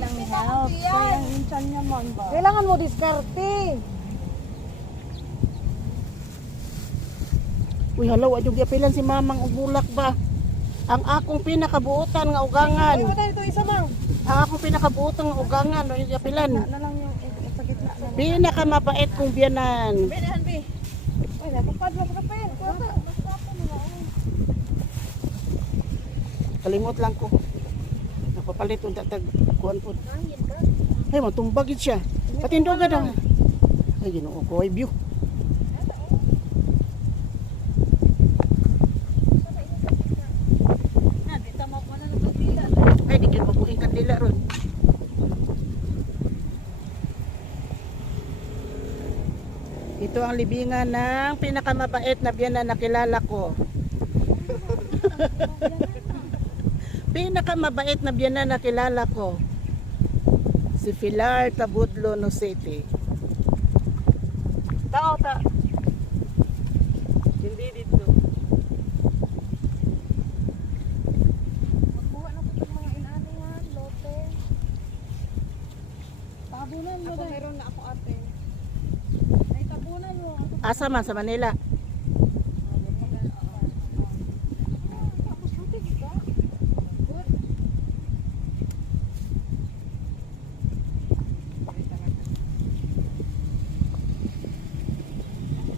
ng help. Kaya minsan naman ba? Kailangan mo diskarte. Uy, halaw, adyo giapilan si mamang og bulak ba? Ang akong pinakabuotan nga ugangan. Ay, ito isa mang. Ang akong pinakabuotan nga ugangan, no, yung giapilan. Na lang yung sa gitna na. Pinakamabait kong biyanan. Binan, bi. Ay, napapad mo sa pen. Kalimot lang ko. Napapalit yung tatag kuhan po. Ay, matumbagid siya. Patindogan na. Ay, ginoo ko. Ay, view. Ay, di kayo mabuking kandila ron. Ito ang libingan ng pinakamabait na biyanan na kilala ko. Pinakamabait na biyanan na kilala ko. Si Pilar Tabudlo no City. Tao ta. Hindi dito. Magbuha na ko itong mga inanuhan, lote. Tabunan mo dahil. Meron na ako ate. Ay, tabunan mo. Asa man sa Manila.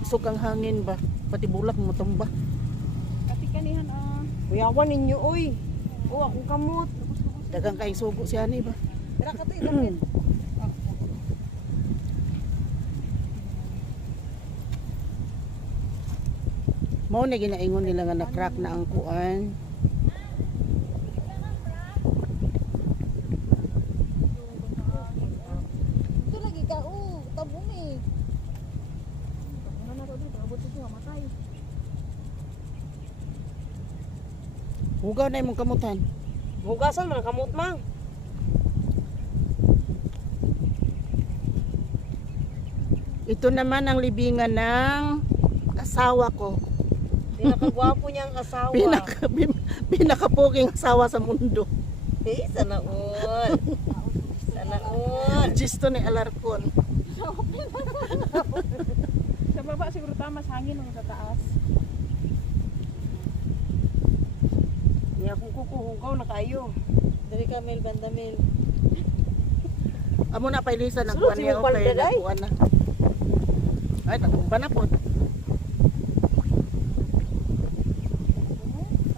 Suk ang hangin ba? Pati bulak mo tumba. Kasi kanihan uyawan ninyo oy. O akong kamot. Dagang kay sugo si ani ba? Tara ka tayo dapit. Mao na ginaingon nila nga na-crack na ang kuan. Ito lagi ka tabon eh. Ano na to abot ito matay. Hugaw na imong kamutan. Hugasan man kamot mang. Ito naman ang libingan ng asawa ko. Pinakagwapo niyang asawa. Pinakapuking asawa sa mundo. Sana all. Sana all. Gisto ni Alarcon. Sa baba siguro tama sa hangin ng sa taas. Niya kung kukuhugaw na kayo. Dari ka Mel Bandamel. Amo na pailisan ng Sulod kuan niya si o kay Balde, ay? kuan na. Ay, takong pa na po.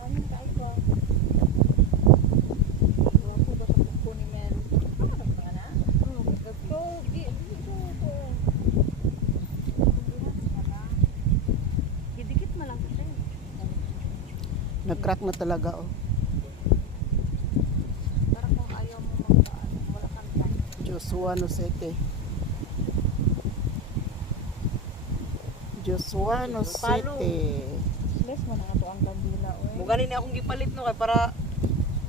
Amin kayo ba? Wapo ba sa kuko ni Mel? Ano na ba na? Ito, ito. Didikit mo lang kasi. Nag-crack na talaga oh. Para kung ayaw mo magdaan, wala kang time. Joshua no City. Joshua no City. Less mo na nga to ang kandila. Mo ganin akong gipalit no kay para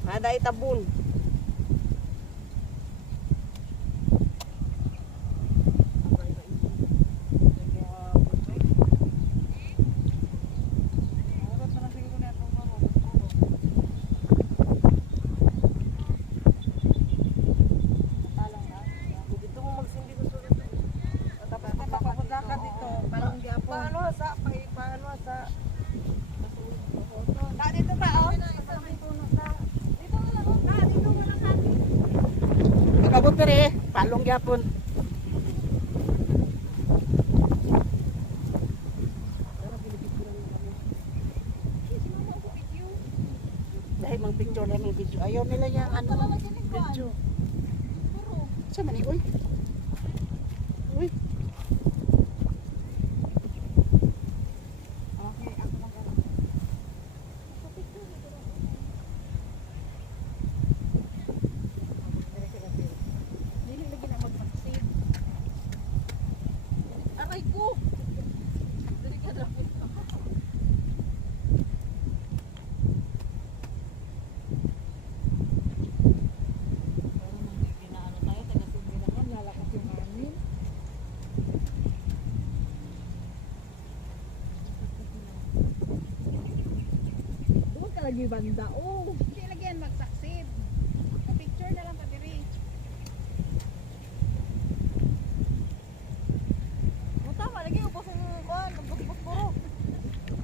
nada itabon. Abot dere, palong gyapon. Dahil mang picture na may video. Ayaw nila yung ano, video. Sa mani, uy. Uy. Aray ko. Dali ka dapat. Huwag ka lagi banda. Oh. Hindi lagi yan magsaksid. Picture na lang pa diri.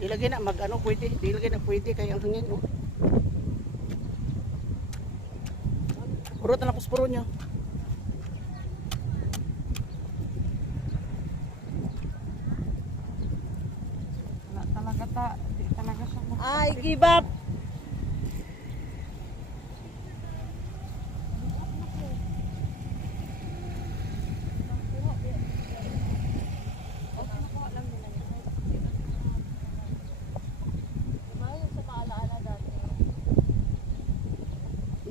Di lagi na mag ano pwede, di lagi na pwede kay ang hangin. Oh. Purot na kuspuro nyo. Wala talaga di talaga siya I give up.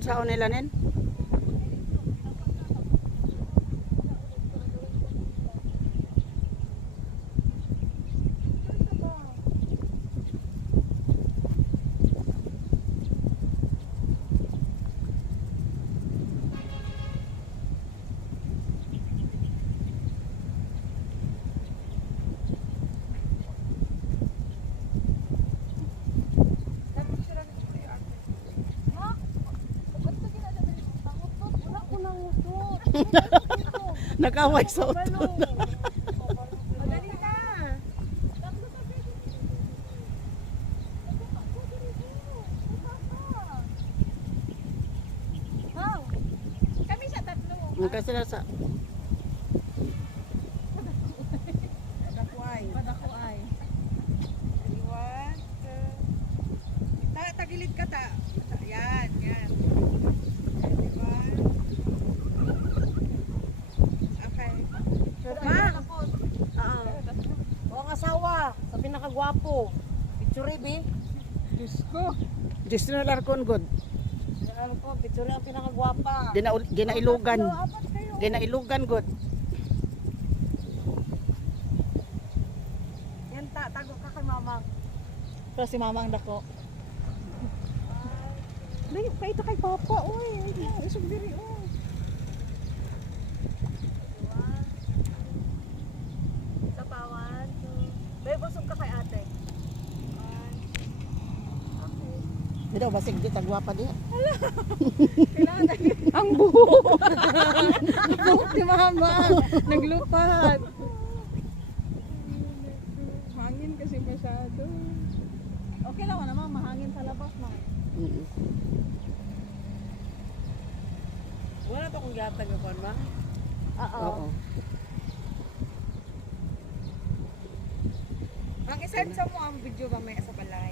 Saan nila nen? Nakaway sa utot. Madali na. Wow. Kami sa tatlo. Kasi na sa Padakuay. Padakuay. One, two. Tagilid ka ta. Yan, yan. Diba? Okay. Ma! Oo. ang asawa. Sa pinakagwapo. Picture, babe. Diyos ko. Diyos na larkon good. Ano ko, picture ang pinakagwapa. Ginailugan. Apat kayo. Ginailugan good. Yan ta, tago ka kay mamang. Pero si mama ang dako. Layo ka ito kay papa. Uy, isog diri. Sa pawan. Babe, busog ka kay ate. Di daw basig di tagwapa di. Ang buhok. Ang buhok ni mama. Naglupad. Hangin kasi masyado. Okay lang naman, mahangin sa labas, ma. Wala to kung gatag ako, ma? Oo. Ang isend sa mo ang video ba may sa balay?